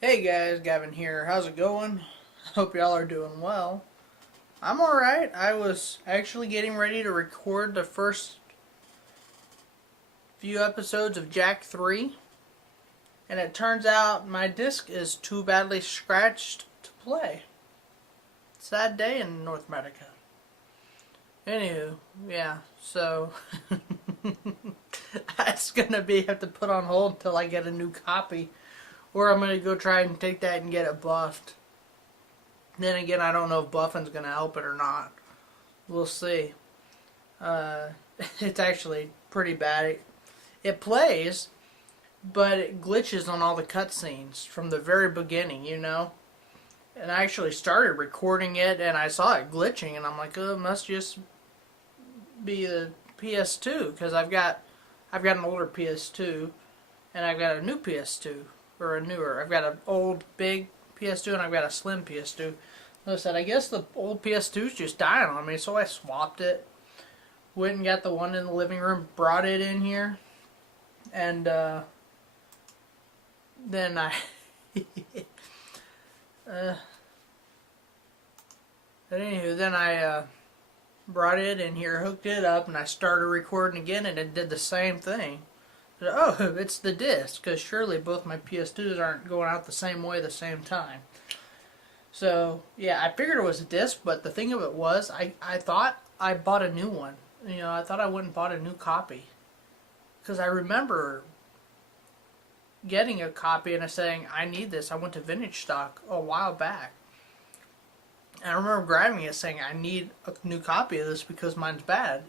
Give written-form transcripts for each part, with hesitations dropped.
Hey guys, Gavin here. How's it going? Hope y'all are doing well. I'm alright. I was actually getting ready to record the first few episodes of Jak 3, and it turns out my disc is too badly scratched to play. Sad day in North America. Anywho, yeah, so that's gonna have to put on hold until I get a new copy, or I'm gonna go try and take that and get it buffed. Then again, I don't know if buffing's gonna help it or not. We'll see. Uh, it's actually pretty bad. It plays, but it glitches on all the cutscenes from the very beginning, you know? And I actually started recording it and I saw it glitching and I'm like, oh, it must just be the PS2 because I've got an older PS2 and I've got a new PS2 or a newer. I've got an old big PS2 and I've got a slim PS2. So I said, I guess the old PS2's just dying on me, so I swapped it. Went and got the one in the living room, brought it in here, and then I but anywho, then I brought it in here, hooked it up, and I started recording again, and it did the same thing. Oh, it's the disc, because surely both my PS2s aren't going out the same way the same time. So, yeah, I figured it was a disc, but the thing of it was, I thought I bought a new one. You know, I thought I went and bought a new copy. Because I remember getting a copy and saying, I need this. I went to Vintage Stock a while back. And I remember grabbing it saying, I need a new copy of this because mine's bad.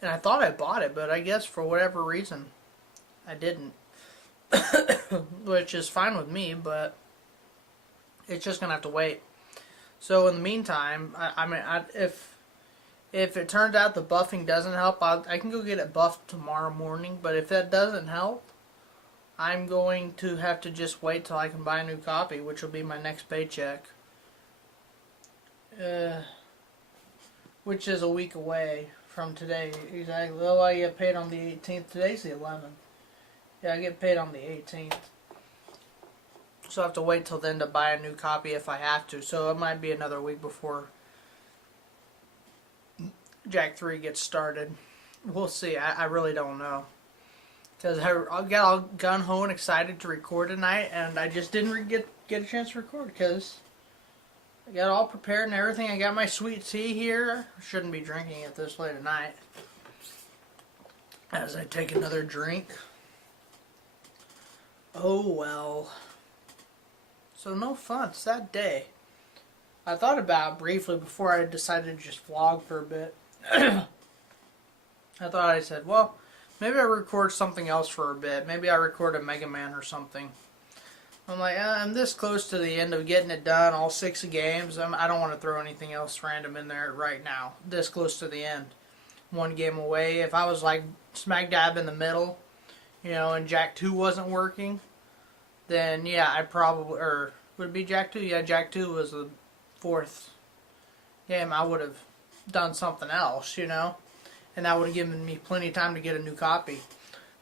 And I thought I bought it, but I guess for whatever reason, I didn't. Which is fine with me, but it's just going to have to wait. So in the meantime, if it turns out the buffing doesn't help, I can go get it buffed tomorrow morning. But if that doesn't help, I'm going to have to just wait till I can buy a new copy, which will be my next paycheck. Which is a week away from today, exactly. Oh, I get paid on the 18th. Today's the 11th. Yeah, I get paid on the 18th. So I have to wait till then to buy a new copy if I have to. So it might be another week before Jak 3 gets started. We'll see. I really don't know. Because I got all gun-ho and excited to record tonight, and I just didn't get a chance to record because I got all prepared and everything. I got my sweet tea here. Shouldn't be drinking it this late at night. As I take another drink. Oh well. So no fun. Sad day. I thought about it briefly before I decided to just vlog for a bit. I thought I said, well, maybe I record something else for a bit. Maybe I record a Mega Man or something. I'm like, I'm this close to the end of getting it done, all 6 games. I don't want to throw anything else random in there right now. This close to the end. 1 game away. If I was like smack dab in the middle, you know, and Jak 2 wasn't working, then yeah, I probably, or would it be Jak 2? Yeah, Jak 2 was the 4th game. I would have done something else, you know, and that would have given me plenty of time to get a new copy.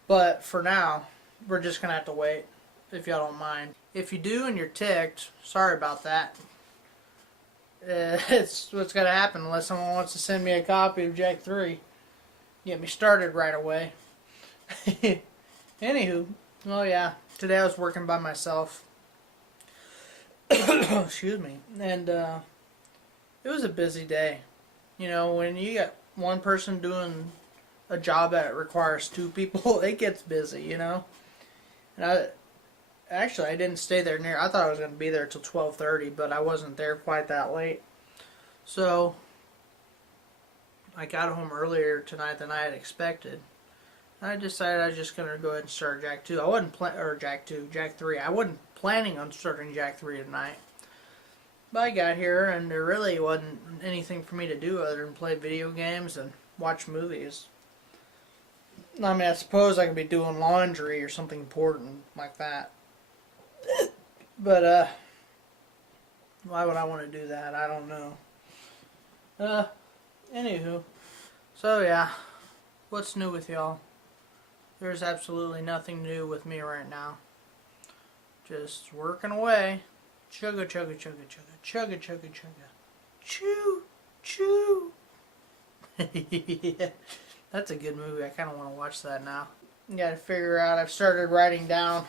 But for now, we're just going to have to wait, if y'all don't mind. If you do and you're ticked, sorry about that. It's what's going to happen unless someone wants to send me a copy of Jak 3. Get me started right away. Anywho, well yeah, today I was working by myself. Excuse me. And it was a busy day. You know, when you got one person doing a job that requires 2 people, it gets busy, you know. And I didn't stay there near. I thought I was going to be there till 12:30, but I wasn't there quite that late. So I got home earlier tonight than I had expected. I decided I was just going to go ahead and start Jak 2. I wasn't Jak 3. I wasn't planning on starting Jak 3 tonight. But I got here and there really wasn't anything for me to do other than play video games and watch movies. I mean, I suppose I could be doing laundry or something important like that. But, why would I want to do that? I don't know. Anywho. So, yeah. What's new with y'all? There's absolutely nothing new with me right now. Just working away. Chugga, chugga, chugga, chugga. Chugga, chugga, chugga. Chew, chew. Yeah, that's a good movie. I kind of want to watch that now. Got to figure out. I've started writing down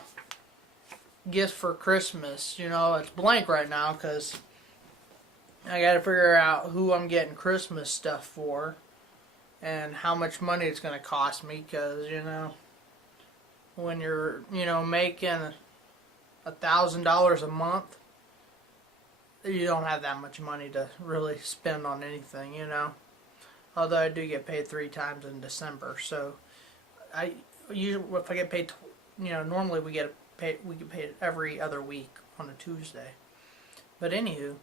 gifts for Christmas. You know, it's blank right now because I got to figure out who I'm getting Christmas stuff for and how much money it's going to cost me. Because, you know, when you're, making $1,000 a month, you don't have that much money to really spend on anything, you know. Although I do get paid 3 times in December, so I usually, if I get paid, normally we get paid every other week on a Tuesday. But anywho,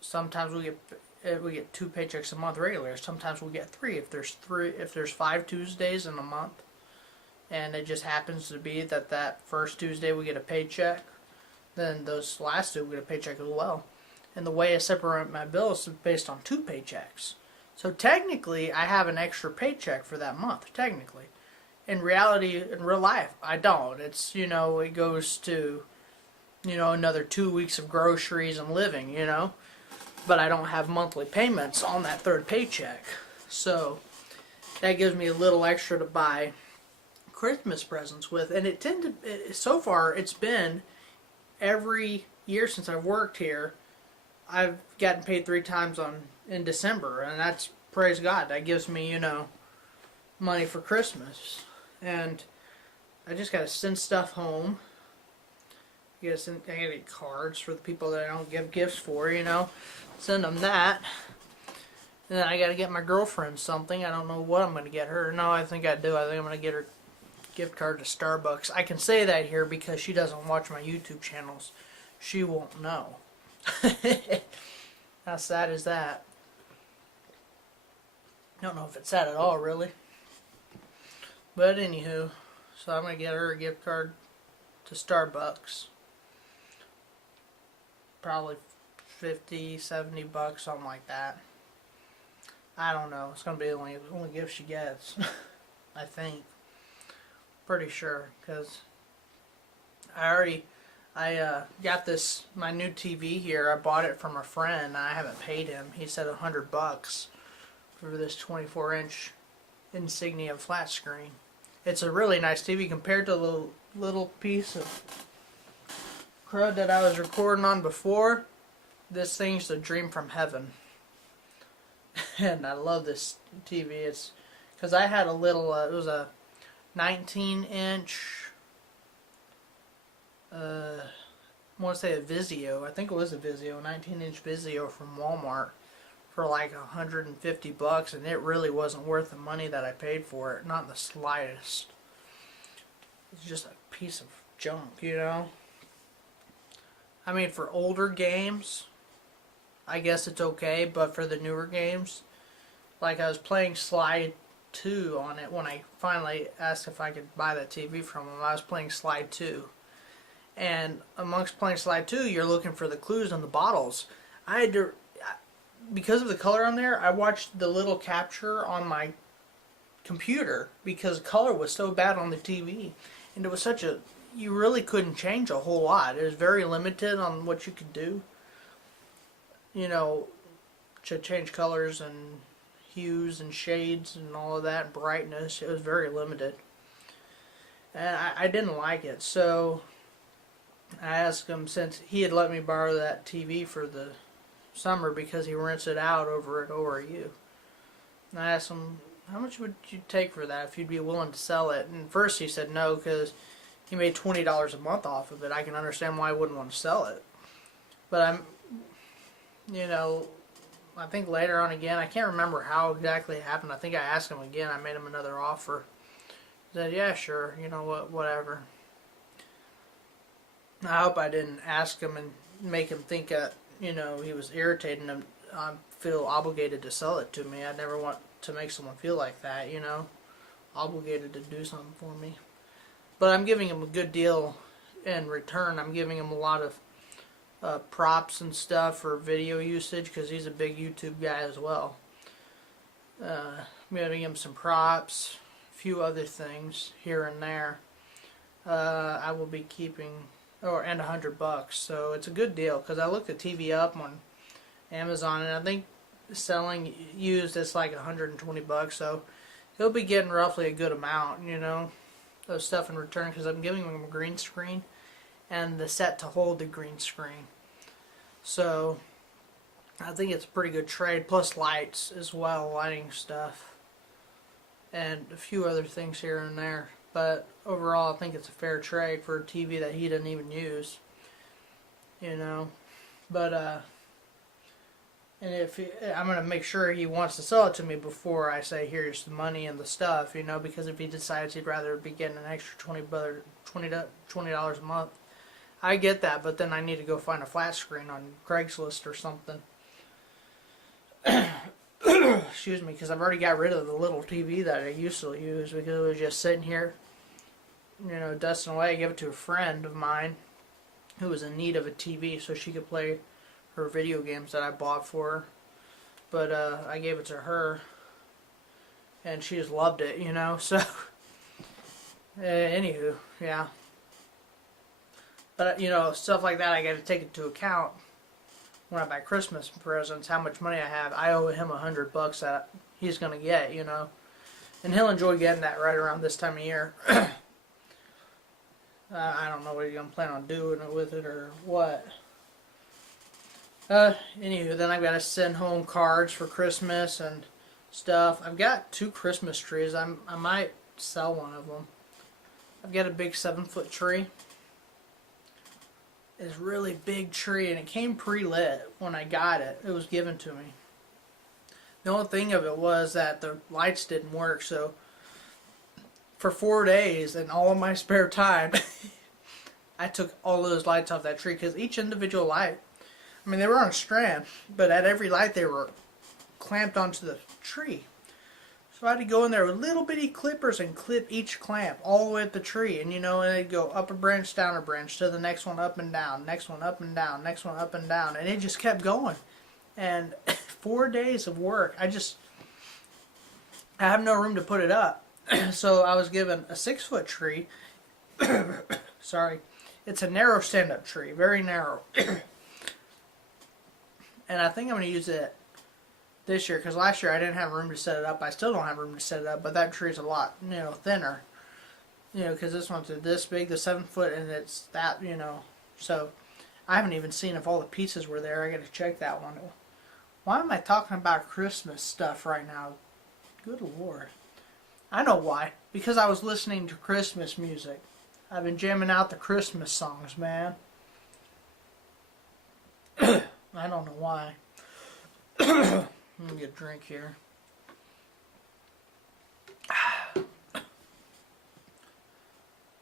sometimes we get 2 paychecks a month regular. Sometimes we get 3 if there's 5 Tuesdays in a month, and it just happens to be that first Tuesday we get a paycheck. Then those last 2 we get a paycheck as well. And the way I separate my bills is based on 2 paychecks. So technically, I have an extra paycheck for that month, technically. In reality, in real life, I don't. It's, it goes to, another 2 weeks of groceries and living, But I don't have monthly payments on that 3rd paycheck. So that gives me a little extra to buy Christmas presents with. And so far, it's been every year since I've worked here, I've gotten paid 3 times in December, and that's, praise God, that gives me, money for Christmas. And I just gotta send stuff home. I gotta get cards for the people that I don't give gifts for, send them that. And then I gotta get my girlfriend something. I don't know what I'm gonna get her. No, I think I do. I think I'm gonna get her a gift card to Starbucks. I can say that here because she doesn't watch my YouTube channels. She won't know. How sad is that? I don't know if it's sad at all, really. But anywho, so I'm going to get her a gift card to Starbucks. Probably 50, 70 bucks, something like that. I don't know. It's going to be the only gift she gets. I think. Pretty sure, because I got my new TV here. I bought it from a friend, and I haven't paid him. He said $100 for this 24-inch Insignia flat screen. It's a really nice TV compared to the little piece of crud that I was recording on before. This thing's a dream from heaven. And I love this TV. It's because I had a little, it was a 19-inch, I want to say a Vizio. I think it was a Vizio, 19-inch Vizio from Walmart for like $150, and it really wasn't worth the money that I paid for it. Not in the slightest. It's just a piece of junk, I mean, for older games, I guess it's okay, but for the newer games, like I was playing Slide 2 on it when I finally asked if I could buy the TV from him. I was playing Slide 2. And amongst playing Slide 2, you're looking for the clues on the bottles. I had to, because of the color on there, I watched the little capture on my computer because color was so bad on the TV. And it was you really couldn't change a whole lot. It was very limited on what you could do. To change colors and hues and shades and all of that, and brightness. It was very limited. And I didn't like it, so I asked him, since he had let me borrow that TV for the summer because he rents it out over at ORU. And I asked him, how much would you take for that if you'd be willing to sell it? And first he said no because he made $20 a month off of it. I can understand why I wouldn't want to sell it. But I think later on again, I can't remember how exactly it happened. I think I asked him again. I made him another offer. He said, yeah, sure, whatever. I hope I didn't ask him and make him think that, he was irritating him. I feel obligated to sell it to me. I never want to make someone feel like that, obligated to do something for me. But I'm giving him a good deal in return. I'm giving him a lot of props and stuff for video usage because he's a big YouTube guy as well. I'm giving him some props, a few other things here and there. I will be keeping and $100. So it's a good deal because I looked the TV up on Amazon, and I think selling used it's like $120. So he'll be getting roughly a good amount, of stuff in return because I'm giving him a green screen and the set to hold the green screen. So I think it's a pretty good trade, plus lights as well, lighting stuff, and a few other things here and there. But overall, I think it's a fair trade for a TV that he doesn't even use, But, and I'm going to make sure he wants to sell it to me before I say, here's the money and the stuff, because if he decides he'd rather be getting an extra $20 a month, I get that, but then I need to go find a flat screen on Craigslist or something. Excuse me, because I've already got rid of the little TV that I used to use because it was just sitting here, dusting away. I gave it to a friend of mine who was in need of a TV so she could play her video games that I bought for her. But I gave it to her, and she just loved it, so anywho, yeah. But stuff like that I got to take into account when I buy Christmas presents, how much money I have. I owe him $100 that he's gonna get, and he'll enjoy getting that right around this time of year. I don't know what he's gonna plan on doing with it or what. Anywho, then I've got to send home cards for Christmas and stuff. I've got 2 Christmas trees. I might sell one of them. I've got a big 7-foot tree. It's a really big tree, and it came pre-lit when I got it. It was given to me. The only thing of it was that the lights didn't work, so for 4 days and all of my spare time, I took all those lights off that tree because each individual light, they were on a strand, but at every light they were clamped onto the tree. So I had to go in there with little bitty clippers and clip each clamp all the way up the tree. And and they'd go up a branch, down a branch, to the next one up and down, next one up and down, next one up and down. And it just kept going. And 4 days of work, I have no room to put it up. So I was given a 6-foot tree. Sorry. It's a narrow stand-up tree, very narrow. And I think I'm going to use it this year, because last year I didn't have room to set it up. I still don't have room to set it up, but that tree's a lot, thinner. Because this one's this big, the 7-foot, and it's that, So I haven't even seen if all the pieces were there. I got to check that one. Why am I talking about Christmas stuff right now? Good Lord. I know why. Because I was listening to Christmas music. I've been jamming out the Christmas songs, man. I don't know why. Let me get a drink here.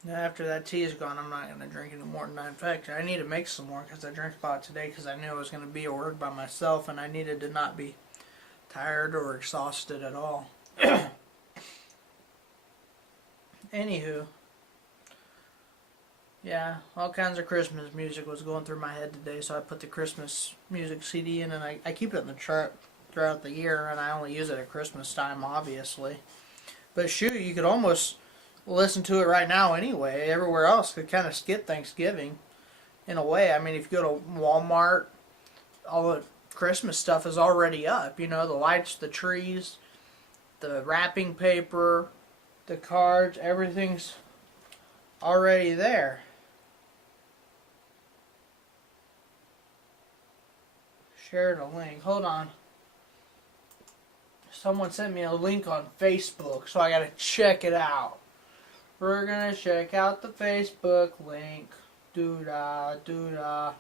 Now after that tea is gone, I'm not going to drink any more tonight. In fact, I need to make some more because I drank a lot today because I knew I was going to be at work by myself and I needed to not be tired or exhausted at all. Anywho. Yeah, all kinds of Christmas music was going through my head today, so I put the Christmas music CD in, and I keep it in the truck throughout the year, and I only use it at Christmas time, obviously. But shoot, you could almost listen to it right now anyway. Everywhere else could kind of skip Thanksgiving, in a way. If you go to Walmart, all the Christmas stuff is already up. The lights, the trees, the wrapping paper, the cards, everything's already there. Share the link. Hold on. Someone sent me a link on Facebook, so I gotta check it out. We're gonna check out the Facebook link. Doo-dah, doo-dah.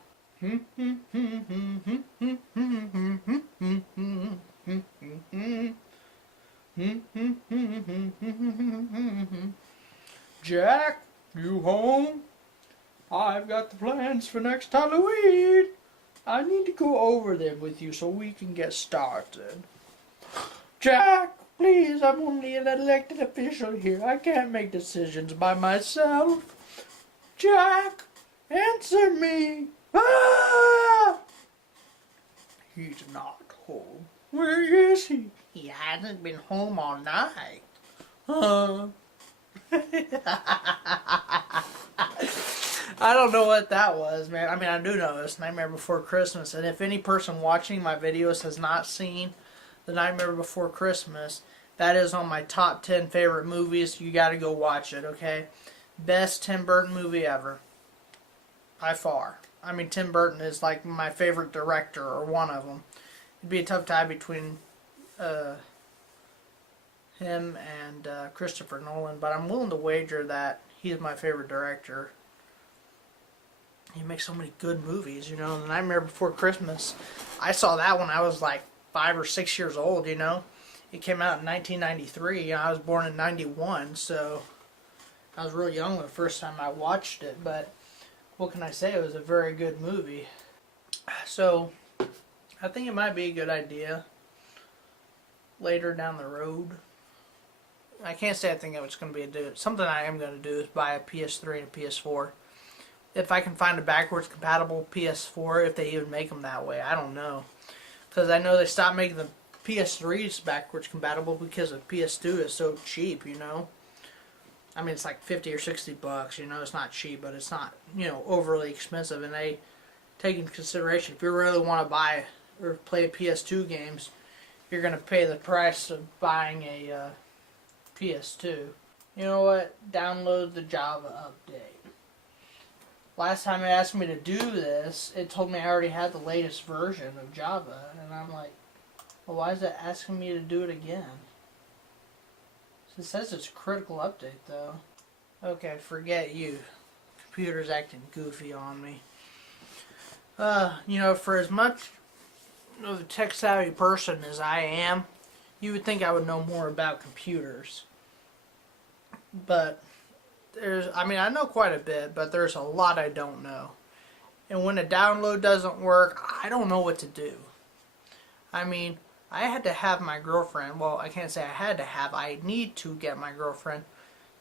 Jack, you home? I've got the plans for next Halloween. I need to go over them with you so we can get started. Jack, please, I'm only an elected official here. I can't make decisions by myself. Jack, answer me. Ah! He's not home. Where is he? He hasn't been home all night. I don't know what that was, man. I mean, I do know it's Nightmare Before Christmas, and if any person watching my videos has not seen The Nightmare Before Christmas, that is on my top 10 favorite movies. You got to go watch it, okay? Best Tim Burton movie ever. By far. I mean, Tim Burton is like my favorite director, or one of them. It'd be a tough tie between him and Christopher Nolan, but I'm willing to wager that he's my favorite director. He makes so many good movies, you know. The Nightmare Before Christmas, I saw that when I was like 5 or 6 years old, you know. It came out in 1993, and I was born in 91, so I was real young the first time I watched it, but what can I say? It was a very good movie. So, I think it might be a good idea later down the road. I can't say I think it's going to be something I am going to do is buy a PS3 and a PS4. If I can find a backwards compatible PS4, if they even make them that way, I don't know. Because I know they stopped making the PS3s backwards compatible because the PS2 is so cheap, you know. I mean, it's like 50 or 60 bucks, you know. It's not cheap, but it's not, you know, overly expensive. And they take into consideration, if you really want to buy or play PS2 games, you're going to pay the price of buying a PS2. You know what? Download the Java update. Last time it asked me to do this, it told me I already had the latest version of Java. And I'm like, well, why is it asking me to do it again? It says it's a critical update, though. Okay, forget you. Computer's acting goofy on me. You know, for as much of a tech-savvy person as I am, you would think I would know more about computers. But I know quite a bit, but there's a lot I don't know. And when a download doesn't work, I don't know what to do. I mean, I had to have my girlfriend, well, I can't say I need to get my girlfriend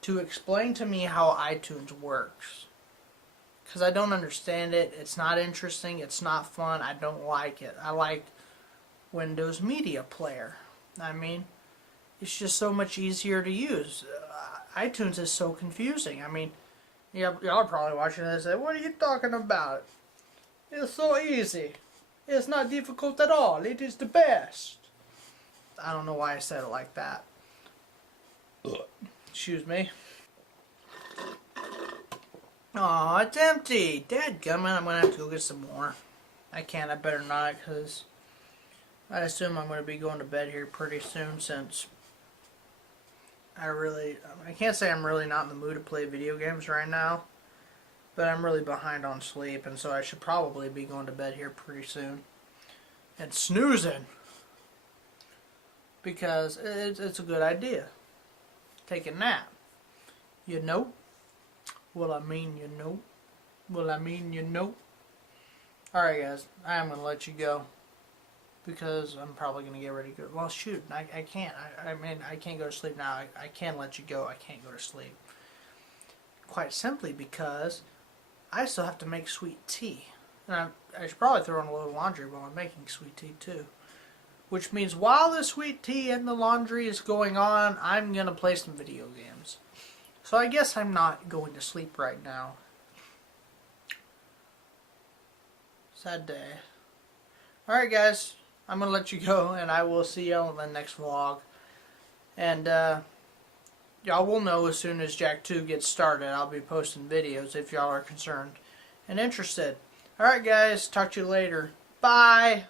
to explain to me how iTunes works. Because I don't understand it, it's not interesting, it's not fun, I don't like it. I like Windows Media Player. I mean, it's just so much easier to use. iTunes is so confusing. I mean, y'all are probably watching this and say, what are you talking about? It's so easy. It's not difficult at all. It is the best. I don't know why I said it like that. Excuse me. Aw, it's empty. Dadgummit, I'm going to have to go get some more. I better not, because I assume I'm going to be going to bed here pretty soon, since I can't say I'm really not in the mood to play video games right now, but I'm really behind on sleep, and so I should probably be going to bed here pretty soon. And snoozing, because it's a good idea. Take a nap. You know? Well, I mean, you know. Well, I mean, you know. Alright, guys. I am going to let you go, because I'm probably going to get ready to go. Well, shoot. I can't. I mean, I can't go to sleep now. I can let you go. I can't go to sleep. Quite simply because I still have to make sweet tea. And I should probably throw in a little laundry while I'm making sweet tea, too. Which means while the sweet tea and the laundry is going on, I'm going to play some video games. So I guess I'm not going to sleep right now. Sad day. Alright, guys. I'm going to let you go, and I will see y'all in the next vlog. And, y'all will know as soon as Jak 2 gets started. I'll be posting videos if y'all are concerned and interested. Alright, guys. Talk to you later. Bye!